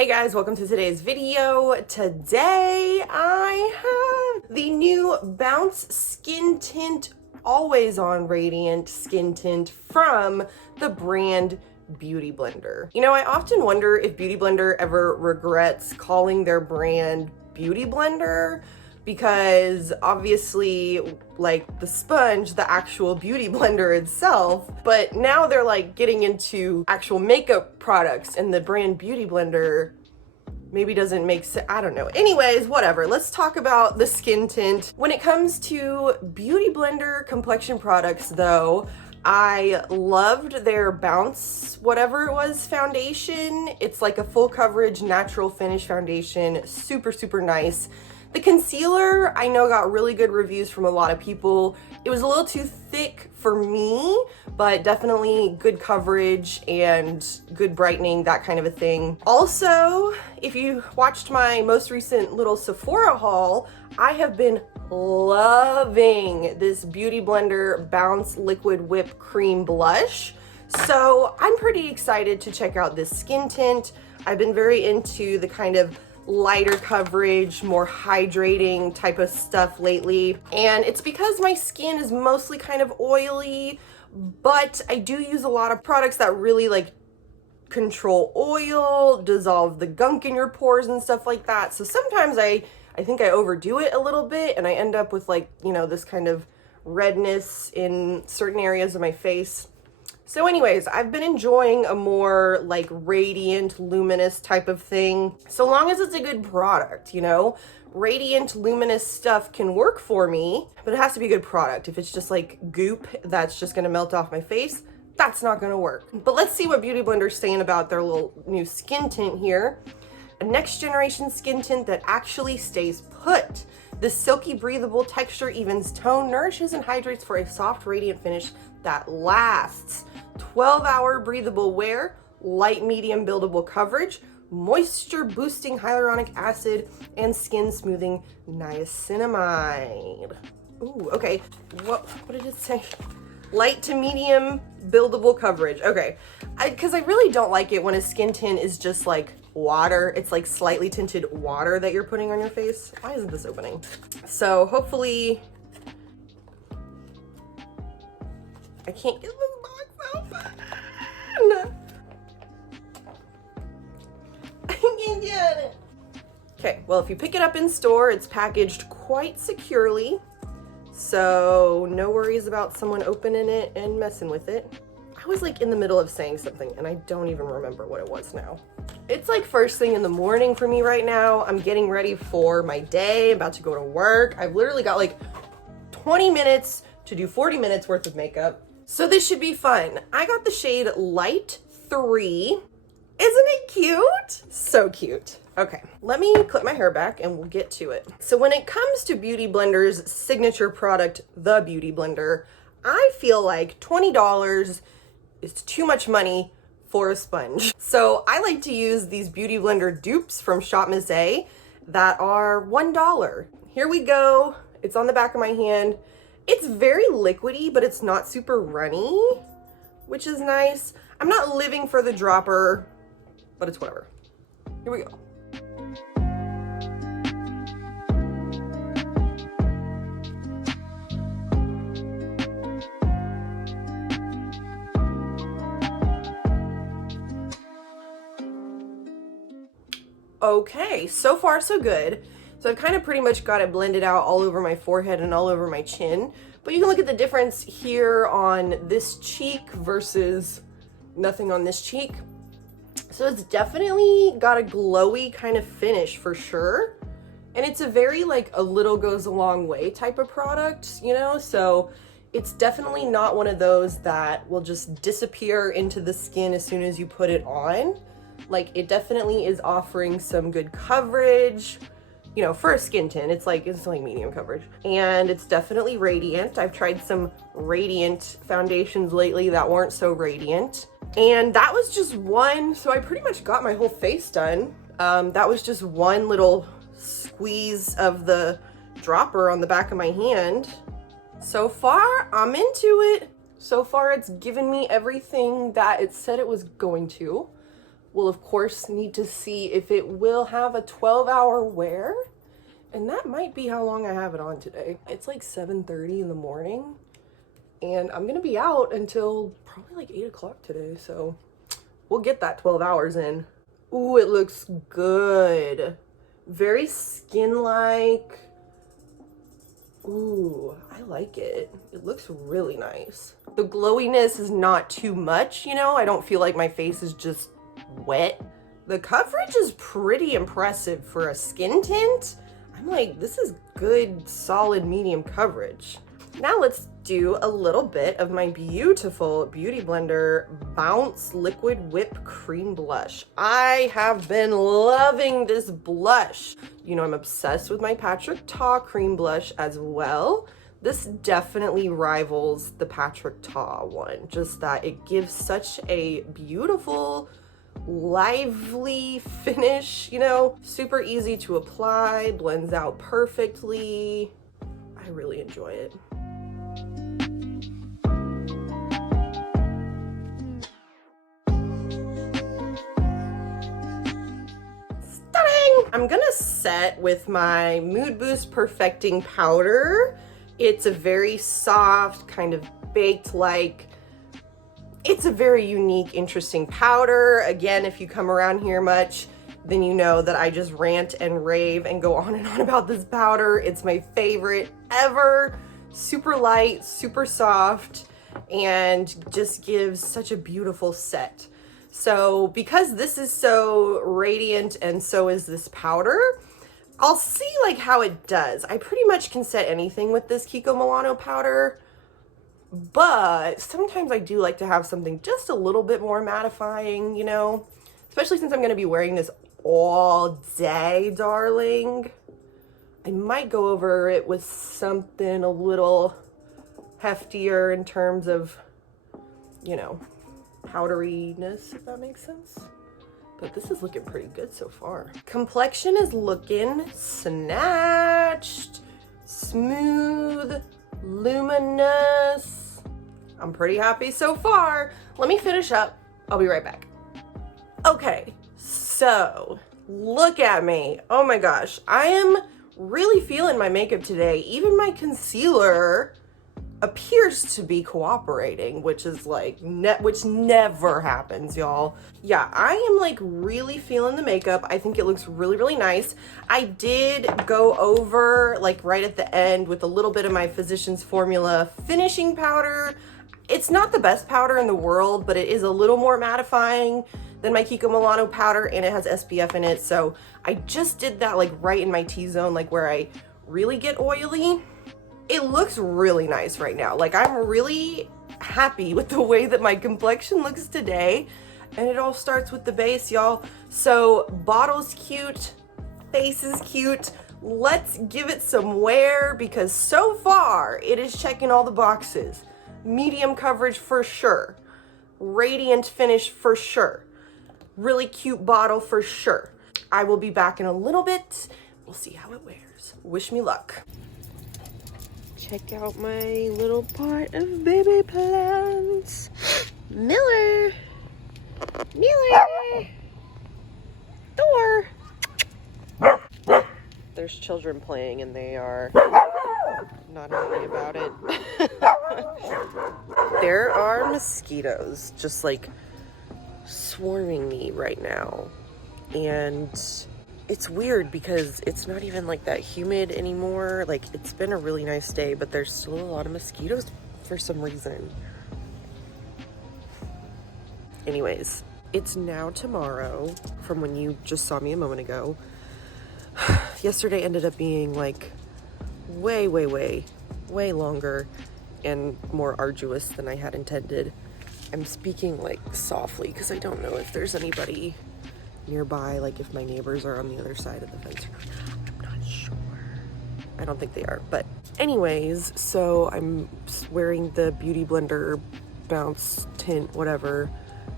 Hey guys, welcome to today's video. Today I have the new Bounce Skin Tint Always On Radiant Skin Tint from the brand BeautyBlender. You know, I often wonder if BeautyBlender ever regrets calling their brand BeautyBlender, because obviously, like the sponge, the actual beauty blender itself, but now they're like getting into actual makeup products and the brand BeautyBlender maybe doesn't make sense. I don't know. Anyways, whatever. Let's talk about the skin tint. When it comes to BeautyBlender complexion products though, I loved their Bounce whatever it was foundation. It's like a full coverage natural finish foundation. Super nice. The concealer, I know, got really good reviews from a lot of people. It was a little too thick for me, but definitely good coverage and good brightening, that kind of a thing. Also, if you watched my most recent little Sephora haul, I have been loving this BeautyBlender Bounce Liquid Whip Cream Blush. So I'm pretty excited to check out this skin tint. I've been very into the kind of lighter coverage, more hydrating type of stuff lately. And it's because my skin is mostly kind of oily, but I do use a lot of products that really like control oil, dissolve the gunk in your pores and stuff like that. So sometimes I think I overdo it a little bit and I end up with like, you know, this kind of redness in certain areas of my face. So anyways, I've been enjoying a more like radiant, luminous type of thing. So long as it's a good product, you know? Radiant, luminous stuff can work for me, but it has to be a good product. If it's just like goop that's just gonna melt off my face, that's not gonna work. But let's see what BeautyBlender's saying about their little new skin tint here. A next generation skin tint that actually stays put. This silky, breathable texture evens tone, nourishes, and hydrates for a soft, radiant finish that lasts. 12-hour breathable wear, light medium buildable coverage, moisture boosting hyaluronic acid, and skin smoothing niacinamide. Ooh, okay. What did it say? Light to medium buildable coverage. Okay. Because I really don't like it when a skin tint is just like water. It's like slightly tinted water that you're putting on your face. Why isn't this opening? So hopefully I can't get this box open. I can't get it. Okay, well, if you pick it up in store, it's packaged quite securely, so no worries about someone opening it and messing with it. I was like in the middle of saying something and I don't even remember what it was now. It's like first thing in the morning for me right now. I'm getting ready for my day, I'm about to go to work. I've literally got like 20 minutes to do 40 minutes worth of makeup. So this should be fun. I got the shade Light 3. Isn't it cute? So cute. Okay, let me clip my hair back and we'll get to it. So when it comes to BeautyBlender's signature product, the BeautyBlender, I feel like $20 is too much money for a sponge. So I like to use these BeautyBlender dupes from Shop Miss A that are $1. Here we go. It's on the back of my hand. It's very liquidy, but it's not super runny, which is nice. I'm not living for the dropper, but it's whatever. Here we go. Okay, so far so good. So I've kind of pretty much got it blended out all over my forehead and all over my chin. But you can look at the difference here on this cheek versus nothing on this cheek. So it's definitely got a glowy kind of finish for sure. And it's a very like a little goes a long way type of product, you know? So it's definitely not one of those that will just disappear into the skin as soon as you put it on. Like it definitely is offering some good coverage. You know, for a skin tint, it's like medium coverage. And it's definitely radiant. I've tried some radiant foundations lately that weren't so radiant. And that was just one, so I pretty much got my whole face done. That was just one little squeeze of the dropper on the back of my hand. So far, I'm into it. So far, it's given me everything that it said it was going to. We'll of course need to see if it will have a 12-hour wear, and that might be how long I have it on today. It's like 7:30 in the morning, and I'm gonna be out until probably like 8 o'clock today, so we'll get that 12 hours in. Ooh, it looks good. Very skin-like. Ooh, I like it. It looks really nice. The glowiness is not too much, you know? I don't feel like my face is just wet. The coverage is pretty impressive for a skin tint. I'm like, this is good, solid, medium coverage. Now let's do a little bit of my beautiful BeautyBlender Bounce Liquid Whip Cream Blush. I have been loving this blush. You know, I'm obsessed with my Patrick Ta cream blush as well. This definitely rivals the Patrick Ta one, just that it gives such a beautiful, lively finish, you know, super easy to apply, blends out perfectly. I really enjoy it. I'm gonna set with my Mood Boost Perfecting Powder. It's a very soft, kind of baked-like. It's a very unique, interesting powder. Again, if you come around here much, then you know that I just rant and rave and go on and on about this powder. It's my favorite ever. Super light, super soft, and just gives such a beautiful set. So because this is so radiant and so is this powder, I'll see like how it does. I pretty much can set anything with this Kiko Milano powder, but sometimes I do like to have something just a little bit more mattifying, you know, especially since I'm going to be wearing this all day, darling. I might go over it with something a little heftier in terms of, you know, powderiness, if that makes sense. But this is looking pretty good so far. Complexion is looking snatched, smooth, luminous. I'm pretty happy so far. Let me finish up. I'll be right back. Okay, so look at me. Oh my gosh, I am really feeling my makeup today. Even my concealer appears to be cooperating, which is like, which never happens, y'all. Yeah, I am like really feeling the makeup. I think it looks really, really nice. I did go over like right at the end with a little bit of my Physicians Formula finishing powder. It's not the best powder in the world, but it is a little more mattifying than my Kiko Milano powder, and it has SPF in it. So I just did that like right in my T-zone, like where I really get oily. It looks really nice right now. Like, I'm really happy with the way that my complexion looks today. And it all starts with the base, y'all. So bottle's cute, face is cute. Let's give it some wear, because so far it is checking all the boxes. Medium coverage for sure. Radiant finish for sure. Really cute bottle for sure. I will be back in a little bit. We'll see how it wears. Wish me luck. Check out my little pot of baby plants. Miller. Thor. There's children playing and they are not happy about it. There are mosquitoes just like swarming me right now. And it's weird because it's not even like that humid anymore. Like, it's been a really nice day, but there's still a lot of mosquitoes for some reason. Anyways, it's now tomorrow from when you just saw me a moment ago. Yesterday ended up being like way longer and more arduous than I had intended. I'm speaking like softly because I don't know if there's anybody nearby, like if my neighbors are on the other side of the fence or not. I'm not sure. I don't think they are. But anyways, so I'm wearing the BeautyBlender Bounce Tint, whatever.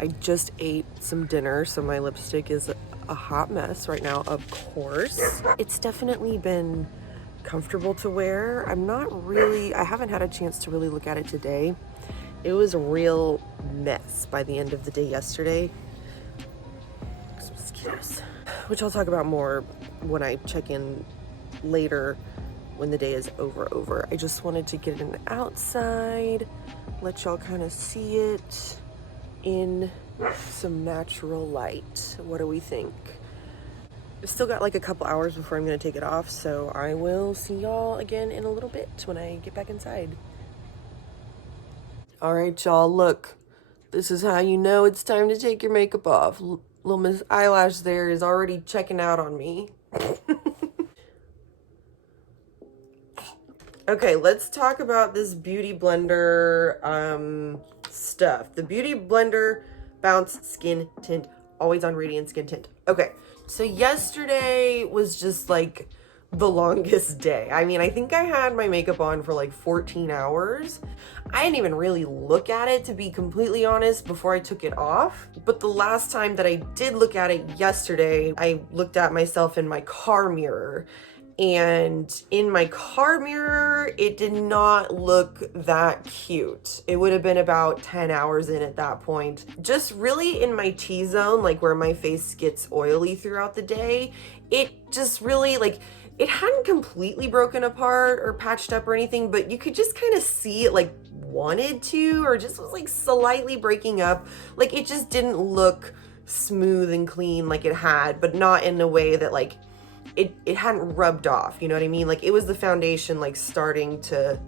I just ate some dinner, so my lipstick is a hot mess right now, of course. It's definitely been comfortable to wear. I haven't had a chance to really look at it today. It was a real mess by the end of the day yesterday. Yes. Which I'll talk about more when I check in later when the day is over. I just wanted to get it outside, let y'all kind of see it in some natural light. What do we think? I've still got like a couple hours before I'm gonna take it off, so I will see y'all again in a little bit when I get back inside. All right, y'all, look. This is how you know it's time to take your makeup off. Little Miss Eyelash there is already checking out on me. Okay, let's talk about this BeautyBlender stuff. The BeautyBlender Bounce Skin Tint, always on Radiant Skin Tint. Okay, so yesterday was just like the longest day. I mean, I think I had my makeup on for like 14 hours. I didn't even really look at it, to be completely honest, before I took it off. But the last time that I did look at it yesterday, I looked at myself in my car mirror. And in my car mirror, it did not look that cute. It would have been about 10 hours in at that point. Just really in my T-zone, like where my face gets oily throughout the day, it just really like, it hadn't completely broken apart or patched up or anything, but you could just kind of see it like wanted to, or just was like slightly breaking up. Like it just didn't look smooth and clean like it had, but not in a way that like, it hadn't rubbed off, you know what I mean? Like it was the foundation like starting to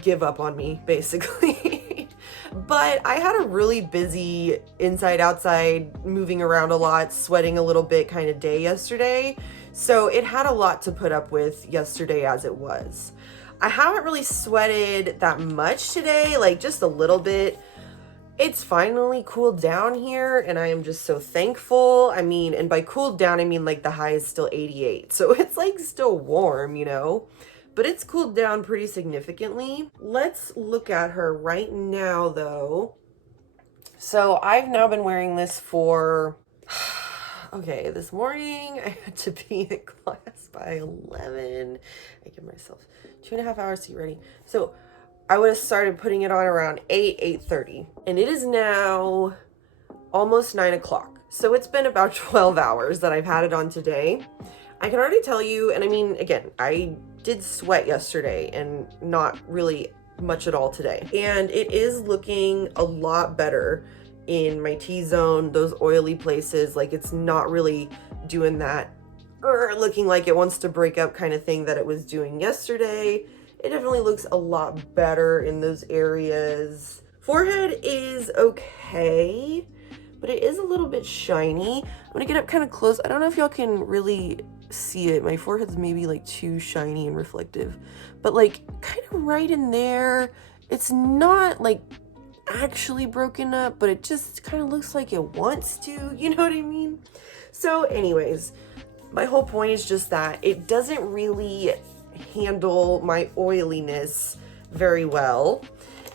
give up on me, basically. But I had a really busy inside outside, moving around a lot, sweating a little bit kind of day yesterday. So it had a lot to put up with yesterday as it was. I haven't really sweated that much today, like just a little bit. It's finally cooled down here, and I am just so thankful. I mean, and by cooled down, I mean like the high is still 88. So it's like still warm, you know, but it's cooled down pretty significantly. Let's look at her right now though. So I've now been wearing this for, okay, this morning I had to be at class by 11. I give myself 2.5 hours to get ready. So I would have started putting it on around 8:30. And it is now almost 9 o'clock. So it's been about 12 hours that I've had it on today. I can already tell you, and I mean, again, I did sweat yesterday and not really much at all today. And it is looking a lot better in my T-zone, those oily places. Like it's not really doing that looking like it wants to break up kind of thing that it was doing yesterday. It definitely looks a lot better in those areas. Forehead is okay, but it is a little bit shiny. I'm gonna get up kind of close. I don't know if y'all can really see it. My forehead's maybe like too shiny and reflective, but like kind of right in there. It's not like actually broken up, but it just kind of looks like it wants to, you know what I mean? So anyways, my whole point is just that it doesn't really handle my oiliness very well,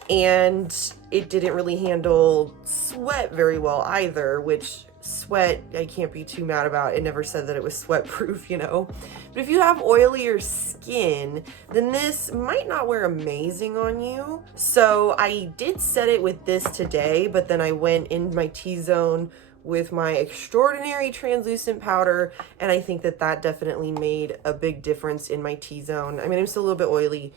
and it didn't really handle sweat very well either, which sweat I can't be too mad about. It never said that it was sweat proof, you know. But if you have oilier skin, then this might not wear amazing on you. So I did set it with this today, but then I went in my T-zone with my extraordinary translucent powder, and I think that that definitely made a big difference in my T-zone. I mean, I'm still a little bit oily,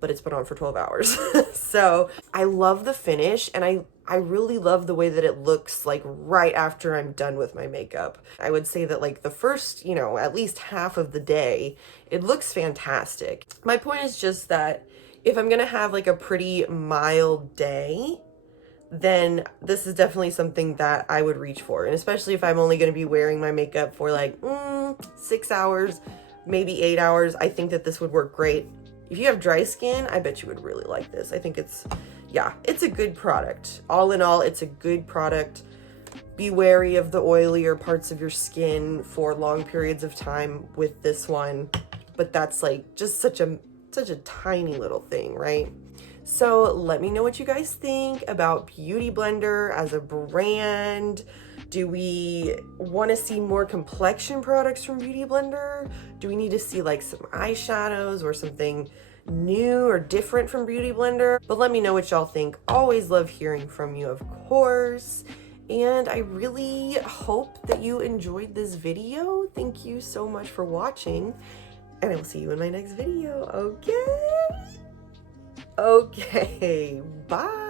but it's been on for 12 hours. So I love the finish, and I really love the way that it looks like right after I'm done with my makeup. I would say that like the first, you know, at least half of the day, it looks fantastic. My point is just that if I'm gonna have like a pretty mild day, then this is definitely something that I would reach for. And especially if I'm only going to be wearing my makeup for like 6 hours, maybe 8 hours, I think that this would work great. If you have dry skin, I bet you would really like this. I think it's, yeah, it's a good product. All in all, it's a good product. Be wary of the oilier parts of your skin for long periods of time with this one. But that's like just such a tiny little thing, right? So let me know what you guys think about BeautyBlender as a brand. Do we want to see more complexion products from BeautyBlender? Do we need to see like some eyeshadows or something new or different from BeautyBlender? But let me know what y'all think. Always love hearing from you, of course. And I really hope that you enjoyed this video. Thank you so much for watching, and I will see you in my next video. Okay? Okay, bye.